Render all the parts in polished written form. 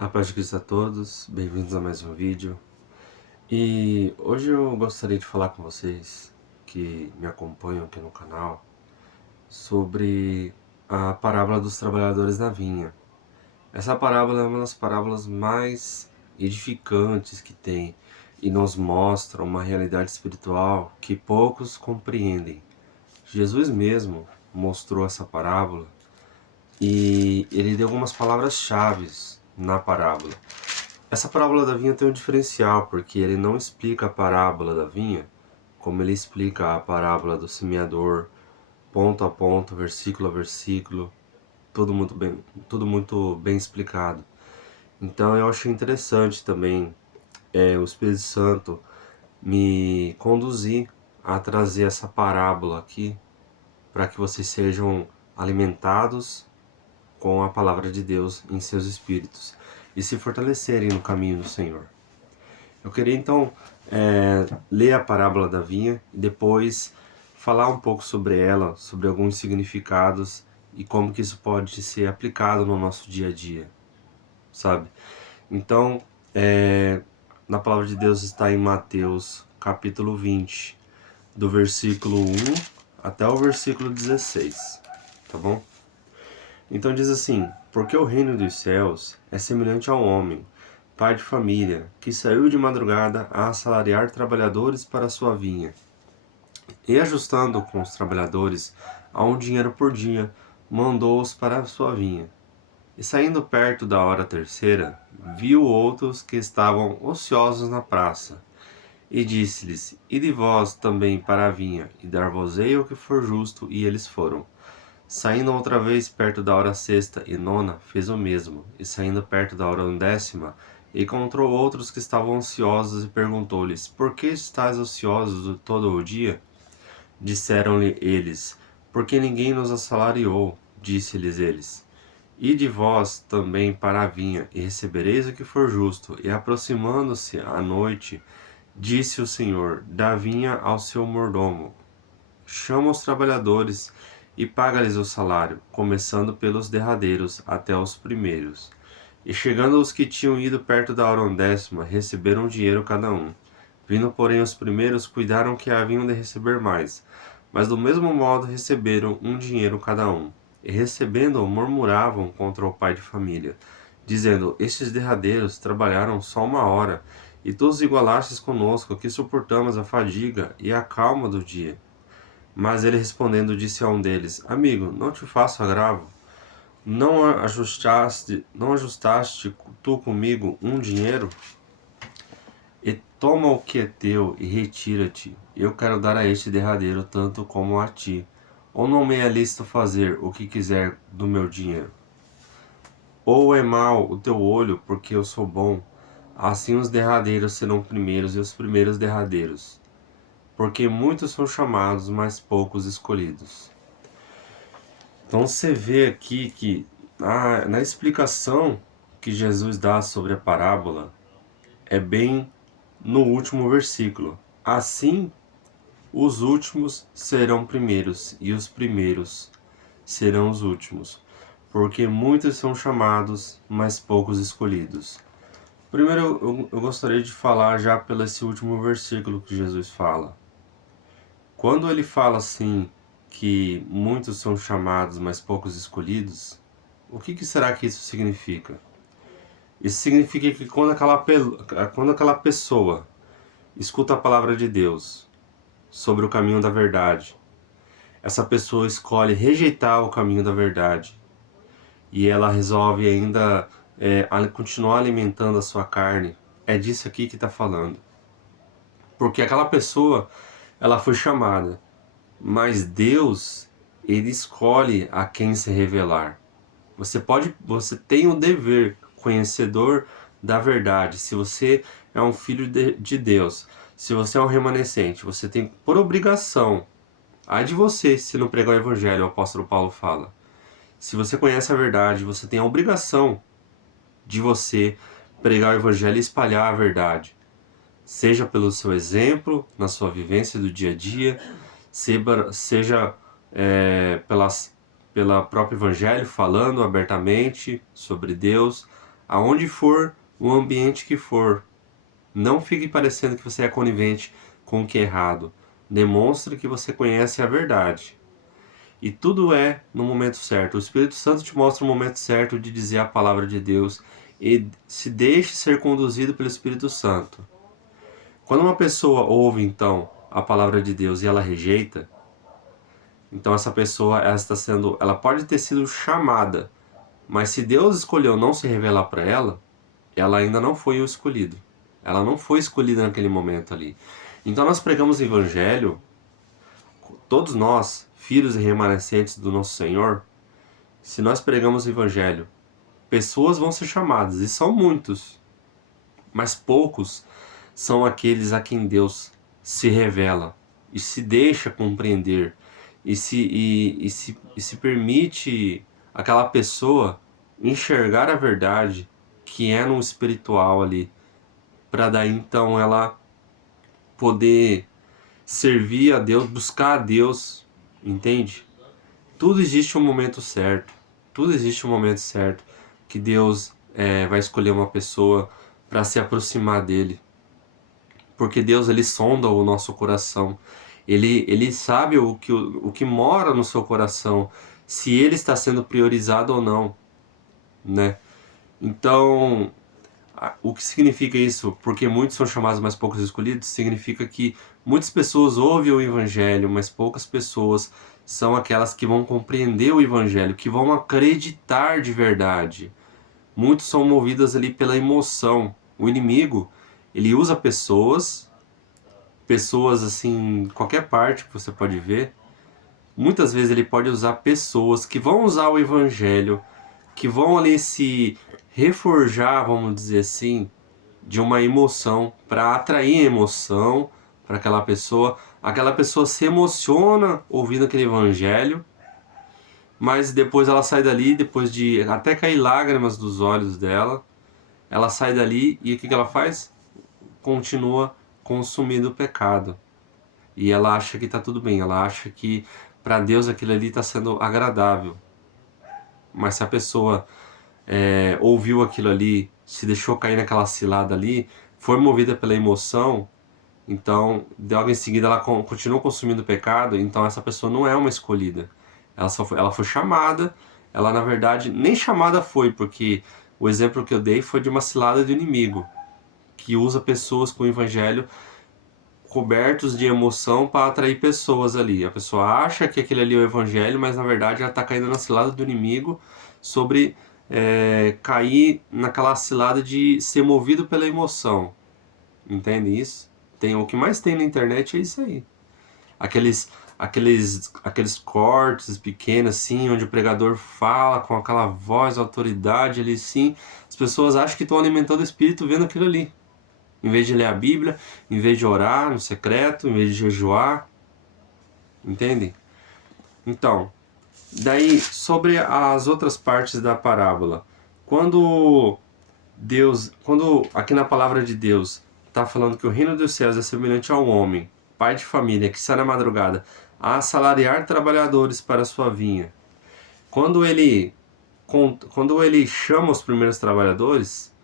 A paz de Cristo a todos, bem-vindos a mais um vídeo. E hoje eu gostaria de falar com vocês que me acompanham aqui no canal sobre a parábola dos trabalhadores na vinha. Essa parábola é uma das parábolas mais edificantes que tem e nos mostra uma realidade espiritual que poucos compreendem. Jesus mesmo mostrou essa parábola e ele deu algumas palavras-chave na parábola. Essa parábola da vinha tem um diferencial, porque ele não explica a parábola da vinha como ele explica a parábola do semeador, ponto a ponto, versículo a versículo, tudo muito bem explicado. Então eu achei interessante também o Espírito Santo me conduzir a trazer essa parábola aqui para que vocês sejam alimentados com a palavra de Deus em seus espíritos e se fortalecerem no caminho do Senhor. Eu queria então ler a parábola da vinha e depois falar um pouco sobre ela, sobre alguns significados e como que isso pode ser aplicado no nosso dia a dia, sabe? Então, na palavra de Deus está em Mateus capítulo 20, do versículo 1 até o versículo 16, tá bom? Então diz assim: porque o reino dos céus é semelhante a um homem, pai de família, que saiu de madrugada a assalariar trabalhadores para a sua vinha. E ajustando com os trabalhadores a um dinheiro por dia, mandou-os para a sua vinha. E saindo perto da hora terceira, viu outros que estavam ociosos na praça. E disse-lhes: ide vós também para a vinha, e dar-vos-ei o que for justo. E eles foram. Saindo outra vez perto da hora sexta e nona, fez o mesmo, e saindo perto da hora undécima, encontrou outros que estavam ansiosos e perguntou-lhes: por que estáis ociosos todo o dia? Disseram-lhe eles: porque ninguém nos assalariou. Disse-lhes eles: ide vós também para a vinha, e recebereis o que for justo. E aproximando-se a noite, disse o senhor da vinha ao seu mordomo: chama os trabalhadores e paga-lhes o salário, começando pelos derradeiros até os primeiros. E chegando os que tinham ido perto da hora undécima, receberam dinheiro cada um. Vindo, porém, os primeiros, cuidaram que haviam de receber mais. Mas do mesmo modo receberam um dinheiro cada um. E recebendo-o, murmuravam contra o pai de família, dizendo: estes derradeiros trabalharam só uma hora, e tu os igualastes conosco, que suportamos a fadiga e a calma do dia. Mas ele respondendo disse a um deles: amigo, não te faço agravo. Não ajustaste tu comigo um dinheiro? E toma o que é teu e retira-te. Eu quero dar a este derradeiro tanto como a ti. Ou não me é lícito fazer o que quiser do meu dinheiro? Ou é mau o teu olho, porque eu sou bom? Assim os derradeiros serão primeiros e os primeiros derradeiros. Porque muitos são chamados, mas poucos escolhidos. Então você vê aqui que na explicação que Jesus dá sobre a parábola é bem no último versículo. Assim, os últimos serão primeiros e os primeiros serão os últimos, porque muitos são chamados, mas poucos escolhidos. Primeiro, eu gostaria de falar já pelo esse último versículo que Jesus fala. Quando ele fala assim, que muitos são chamados, mas poucos escolhidos, o que será que isso significa? Isso significa que quando aquela pessoa escuta a palavra de Deus sobre o caminho da verdade, essa pessoa escolhe rejeitar o caminho da verdade e ela resolve ainda continuar alimentando a sua carne. É disso aqui que está falando. Porque aquela pessoa, ela foi chamada, mas Deus, ele escolhe a quem se revelar. Você tem o dever, conhecedor da verdade. Se você é um filho de Deus, se você é um remanescente, você tem por obrigação, ai de você se não pregar o evangelho, o apóstolo Paulo fala. Se você conhece a verdade, você tem a obrigação de você pregar o evangelho e espalhar a verdade. Seja pelo seu exemplo, na sua vivência do dia a dia, seja pela própria evangelho, falando abertamente sobre Deus, aonde for, o ambiente que for. Não fique parecendo que você é conivente com o que é errado. Demonstre que você conhece a verdade. E tudo é no momento certo. O Espírito Santo te mostra o momento certo de dizer a palavra de Deus e se deixe ser conduzido pelo Espírito Santo. Quando uma pessoa ouve então a palavra de Deus e ela rejeita, então essa pessoa ela pode ter sido chamada, mas se Deus escolheu não se revelar para ela, ela ainda não foi o escolhido. Ela não foi escolhida naquele momento ali. Então nós pregamos o evangelho, todos nós, filhos e remanescentes do nosso Senhor, se nós pregamos o evangelho, pessoas vão ser chamadas, e são muitos, mas poucos são aqueles a quem Deus se revela e se deixa compreender e se permite aquela pessoa enxergar a verdade que é no espiritual ali, para daí então ela poder servir a Deus, buscar a Deus, entende? Tudo existe um momento certo, tudo existe um momento certo que Deus vai escolher uma pessoa para se aproximar dele, porque Deus ele sonda o nosso coração, ele sabe o que mora no seu coração, se ele está sendo priorizado ou não, né? Então, o que significa isso? Porque muitos são chamados, mas poucos escolhidos, significa que muitas pessoas ouvem o Evangelho, mas poucas pessoas são aquelas que vão compreender o Evangelho, que vão acreditar de verdade. Muitos são movidos ali pela emoção. O inimigo, ele usa pessoas assim, qualquer parte que você pode ver. Muitas vezes ele pode usar pessoas que vão usar o Evangelho, que vão ali se reforjar, vamos dizer assim, de uma emoção, para atrair emoção para aquela pessoa se emociona ouvindo aquele evangelho, mas depois ela sai dali, depois de até cair lágrimas dos olhos dela, ela sai dali e o que ela faz? Continua consumindo o pecado. E ela acha que está tudo bem, ela acha que para Deus aquilo ali está sendo agradável. Mas se a pessoa ouviu aquilo ali, se deixou cair naquela cilada ali, foi movida pela emoção, então logo em seguida ela continua consumindo o pecado, então essa pessoa não é uma escolhida. Ela foi chamada, ela na verdade nem chamada foi, porque o exemplo que eu dei foi de uma cilada do inimigo, que usa pessoas com o evangelho cobertos de emoção para atrair pessoas ali. A pessoa acha que aquele ali é o evangelho, mas na verdade ela está caindo na cilada do inimigo sobre cair naquela cilada de ser movido pela emoção. Entende isso? O que mais tem na internet é isso aí. Aqueles cortes pequenos assim, onde o pregador fala com aquela voz, autoridade ali sim. As pessoas acham que estão alimentando o espírito vendo aquilo ali. Em vez de ler a Bíblia, em vez de orar no secreto, em vez de jejuar. Entende? Então, daí sobre as outras partes da parábola. Quando aqui na palavra de Deus está falando que o reino dos céus é semelhante ao homem, pai de família, que sai na madrugada a assalariar trabalhadores para a sua vinha. Quando ele chama os primeiros trabalhadores,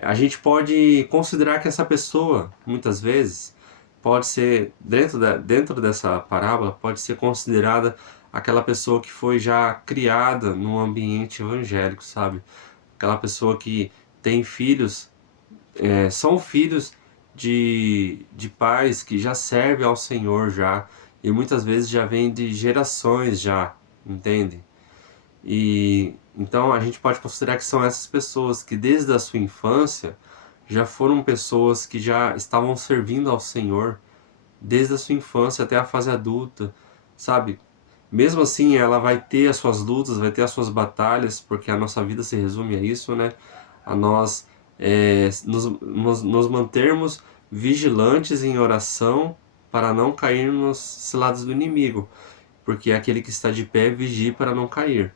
a gente pode considerar que essa pessoa, muitas vezes, pode ser, dentro dessa parábola, pode ser considerada aquela pessoa que foi já criada num ambiente evangélico, sabe? Aquela pessoa que tem filhos, são filhos de pais que já servem ao Senhor já, e muitas vezes já vem de gerações já, entende? E então a gente pode considerar que são essas pessoas que desde a sua infância já foram pessoas que já estavam servindo ao Senhor desde a sua infância até a fase adulta, sabe? Mesmo assim, ela vai ter as suas lutas, vai ter as suas batalhas, porque a nossa vida se resume a isso, né? A nós nos mantermos vigilantes em oração para não cair nos cilados do inimigo, porque aquele que está de pé vigie para não cair.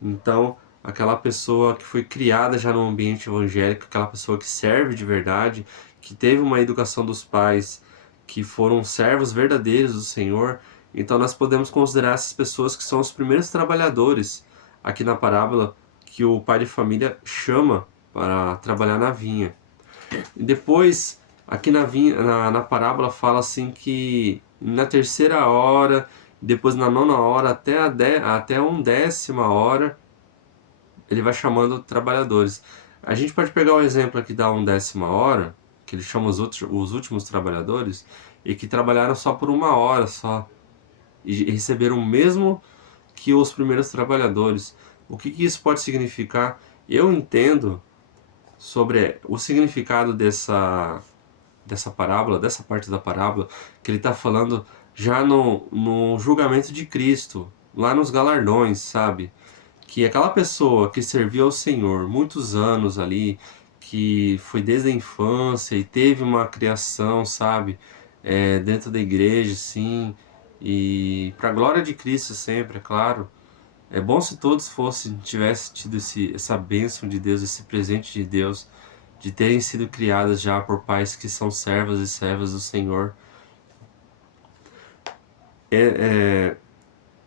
Então, aquela pessoa que foi criada já no ambiente evangélico, aquela pessoa que serve de verdade, que teve uma educação dos pais, que foram servos verdadeiros do Senhor, então nós podemos considerar essas pessoas que são os primeiros trabalhadores aqui na parábola que o pai de família chama para trabalhar na vinha. E depois, aqui na vinha, na parábola fala assim que na terceira hora, depois na nona hora, até a 1ª hora, ele vai chamando trabalhadores. A gente pode pegar o exemplo aqui da 1ª hora, que ele chama os últimos trabalhadores, e que trabalharam só por 1 hora só, e receberam o mesmo que os primeiros trabalhadores. O que isso pode significar? Eu entendo sobre o significado dessa parábola, dessa parte da parábola, que ele está falando já no julgamento de Cristo, lá nos galardões, sabe? Que aquela pessoa que serviu ao Senhor muitos anos ali, que foi desde a infância e teve uma criação, sabe? Dentro da igreja, sim, e para a glória de Cristo sempre, é claro. É bom se todos tivessem tido essa bênção de Deus, esse presente de Deus, de terem sido criadas já por pais que são servas e servas do Senhor.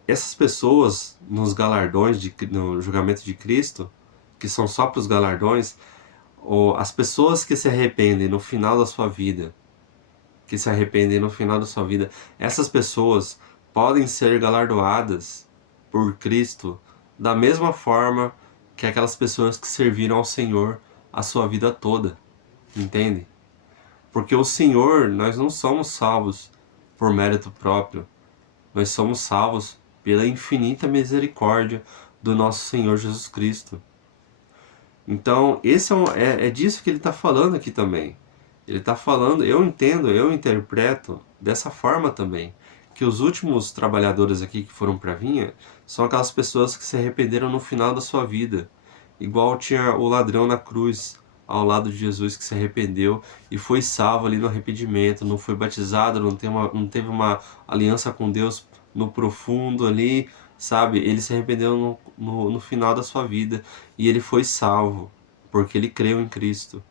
Essas pessoas nos galardões, no julgamento de Cristo, que são só para os galardões, ou as pessoas que se arrependem no final da sua vida, essas pessoas podem ser galardoadas por Cristo da mesma forma que aquelas pessoas que serviram ao Senhor a sua vida toda, entende? Porque o Senhor, nós não somos salvos por mérito próprio, nós somos salvos pela infinita misericórdia do nosso Senhor Jesus Cristo. Então, esse é disso que ele está falando aqui também. Ele está falando, eu entendo, eu interpreto dessa forma também, que os últimos trabalhadores aqui que foram para a vinha são aquelas pessoas que se arrependeram no final da sua vida. Igual tinha o ladrão na cruz, ao lado de Jesus, que se arrependeu e foi salvo ali no arrependimento, não foi batizado, não teve uma aliança com Deus no profundo ali, sabe? Ele se arrependeu no final da sua vida e ele foi salvo, porque ele creu em Cristo.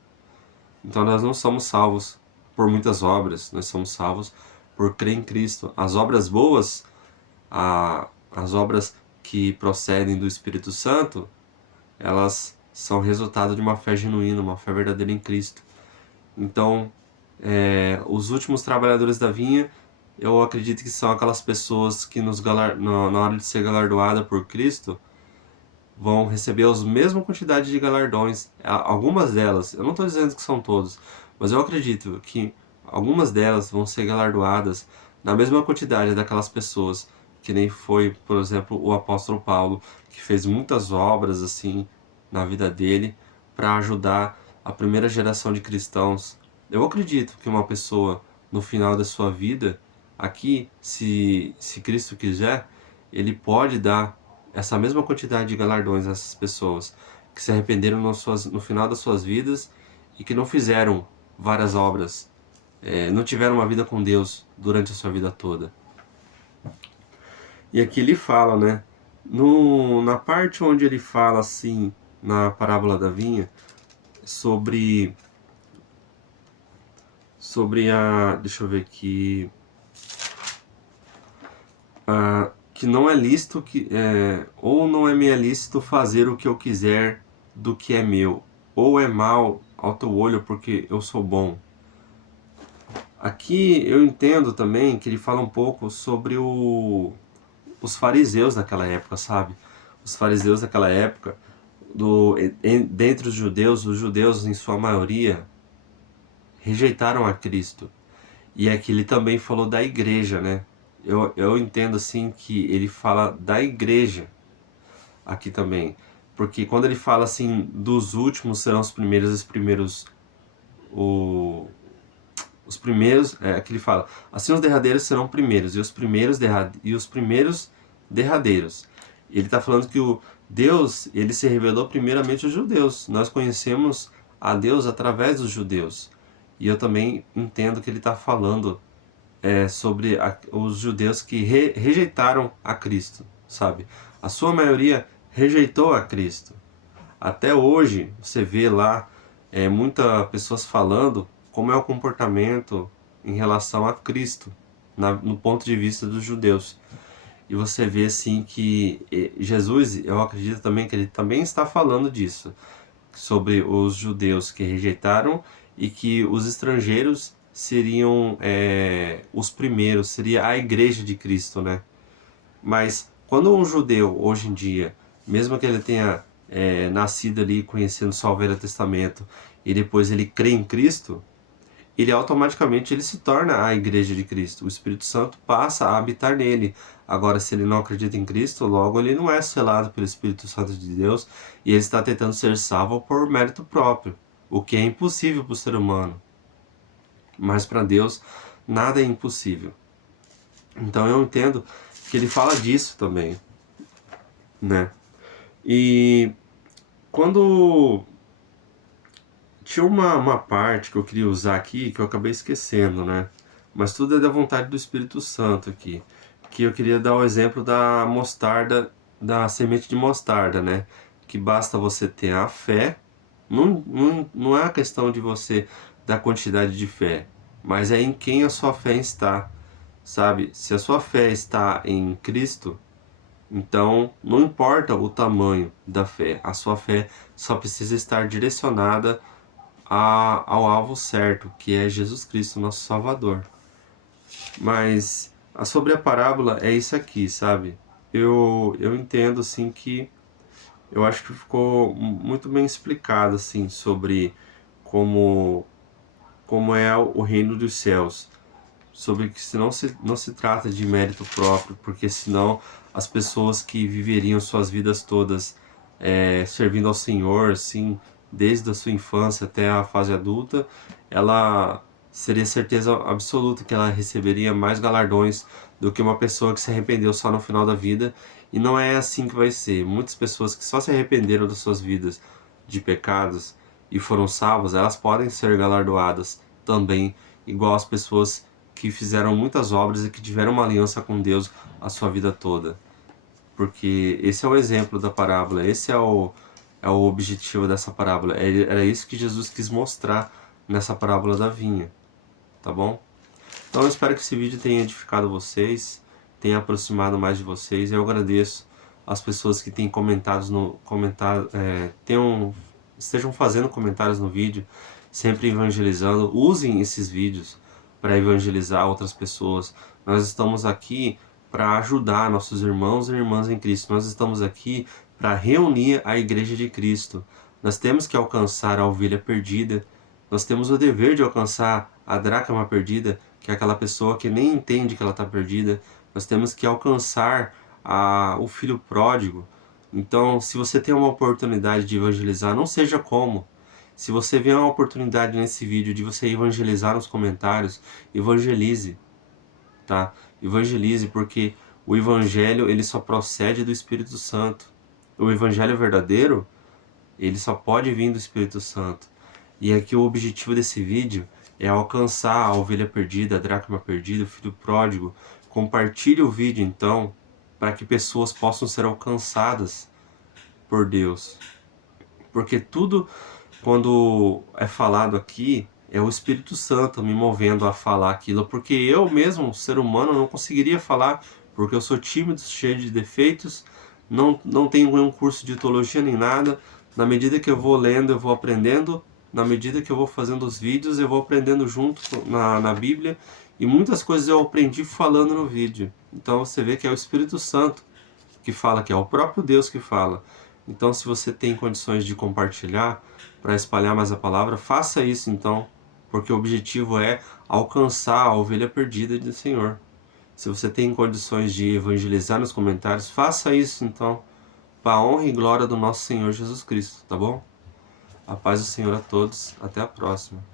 Então nós não somos salvos por muitas obras, nós somos salvos por crer em Cristo. As obras boas, as obras que procedem do Espírito Santo, elas são resultado de uma fé genuína, uma fé verdadeira em Cristo. Então, os últimos trabalhadores da vinha, eu acredito que são aquelas pessoas que na hora de ser galardoada por Cristo, vão receber a mesma quantidade de galardões. Algumas delas, eu não estou dizendo que são todos, mas eu acredito que algumas delas vão ser galardoadas na mesma quantidade daquelas pessoas, que nem foi, por exemplo, o apóstolo Paulo, que fez muitas obras assim na vida dele para ajudar a primeira geração de cristãos. Eu acredito que uma pessoa, no final da sua vida, aqui, se Cristo quiser, ele pode dar essa mesma quantidade de galardões a essas pessoas que se arrependeram no final das suas vidas e que não fizeram várias obras, não tiveram uma vida com Deus durante a sua vida toda. E aqui ele fala, né, na parte onde ele fala assim, na parábola da vinha, sobre deixa eu ver aqui, que não é lícito, ou não é me lícito fazer o que eu quiser do que é meu, ou é mal ao teu olho porque eu sou bom. Aqui eu entendo também que ele fala um pouco sobre os fariseus daquela época, sabe? Os fariseus daquela época, dentre os judeus em sua maioria rejeitaram a Cristo. E aqui ele também falou da igreja, né? Eu entendo assim que ele fala da igreja aqui também, porque quando ele fala assim, dos últimos serão os primeiros, os primeiros, aqui ele fala, assim os derradeiros serão primeiros, e os primeiros derradeiros. Ele está falando que Deus, ele se revelou primeiramente aos judeus. Nós conhecemos a Deus através dos judeus. E eu também entendo que ele está falando sobre os judeus que rejeitaram a Cristo, sabe? A sua maioria rejeitou a Cristo. Até hoje, você vê lá muitas pessoas falando como é o comportamento em relação a Cristo, no ponto de vista dos judeus. E você vê assim que Jesus, eu acredito também que ele também está falando disso. sobre os judeus que rejeitaram e que os estrangeiros seriam os primeiros, seria a igreja de Cristo, né? Mas quando um judeu, hoje em dia, mesmo que ele tenha nascido ali conhecendo só o Velho Testamento e depois ele crê em Cristo, ele automaticamente ele se torna a igreja de Cristo. O Espírito Santo passa a habitar nele. Agora, se ele não acredita em Cristo, logo ele não é selado pelo Espírito Santo de Deus e ele está tentando ser salvo por mérito próprio, o que é impossível para o ser humano. Mas para Deus, nada é impossível. Então eu entendo que ele fala disso também, né? E quando tinha uma parte que eu queria usar aqui que eu acabei esquecendo, né? Mas tudo é da vontade do Espírito Santo aqui. Que eu queria dar o exemplo da mostarda, da semente de mostarda, né? Que basta você ter a fé. Não é a questão de você da quantidade de fé, mas é em quem a sua fé está, sabe? Se a sua fé está em Cristo, então não importa o tamanho da fé, a sua fé só precisa estar direcionada ao alvo certo, que é Jesus Cristo, nosso Salvador. Mas sobre a parábola é isso aqui, sabe? Eu entendo assim que eu acho que ficou muito bem explicado assim sobre como como é o reino dos céus, sobre que se não se trata de mérito próprio, porque senão as pessoas que viveriam suas vidas todas servindo ao Senhor, assim, desde a sua infância até a fase adulta, ela seria certeza absoluta que ela receberia mais galardões do que uma pessoa que se arrependeu só no final da vida, e não é assim que vai ser. Muitas pessoas que só se arrependeram das suas vidas de pecados e foram salvas, elas podem ser galardoadas também, igual as pessoas que fizeram muitas obras e que tiveram uma aliança com Deus a sua vida toda. Porque esse é o exemplo da parábola, esse é o objetivo dessa parábola. Era isso que Jesus quis mostrar nessa parábola da vinha, tá bom? Então eu espero que esse vídeo tenha edificado vocês, tenha aproximado mais de vocês. Eu agradeço as pessoas que têm comentado estejam fazendo comentários no vídeo, sempre evangelizando. Usem esses vídeos para evangelizar outras pessoas. Nós estamos aqui para ajudar nossos irmãos e irmãs em Cristo. Nós estamos aqui para reunir a igreja de Cristo. Nós temos que alcançar a ovelha perdida. Nós temos o dever de alcançar a dracma perdida, que é aquela pessoa que nem entende que ela está perdida. Nós temos que alcançar o filho pródigo. Então, se você tem uma oportunidade de evangelizar, não seja como. Se você vê uma oportunidade nesse vídeo de você evangelizar nos comentários, evangelize, tá? Evangelize, porque o evangelho ele só procede do Espírito Santo. O evangelho verdadeiro, ele só pode vir do Espírito Santo. E aqui o objetivo desse vídeo é alcançar a ovelha perdida, a dracma perdida, o filho pródigo. Compartilhe o vídeo então, para que pessoas possam ser alcançadas por Deus. Porque tudo, quando é falado aqui, é o Espírito Santo me movendo a falar aquilo. Porque eu mesmo, ser humano, não conseguiria falar, porque eu sou tímido, cheio de defeitos, não tenho nenhum curso de teologia nem nada. Na medida que eu vou lendo, eu vou aprendendo. Na medida que eu vou fazendo os vídeos, eu vou aprendendo junto na Bíblia. E muitas coisas eu aprendi falando no vídeo. Então você vê que é o Espírito Santo que fala, que é o próprio Deus que fala. Então, se você tem condições de compartilhar para espalhar mais a palavra, faça isso então, porque o objetivo é alcançar a ovelha perdida do Senhor. Se você tem condições de evangelizar nos comentários, faça isso então, para a honra e glória do nosso Senhor Jesus Cristo, tá bom? A paz do Senhor a todos, até a próxima.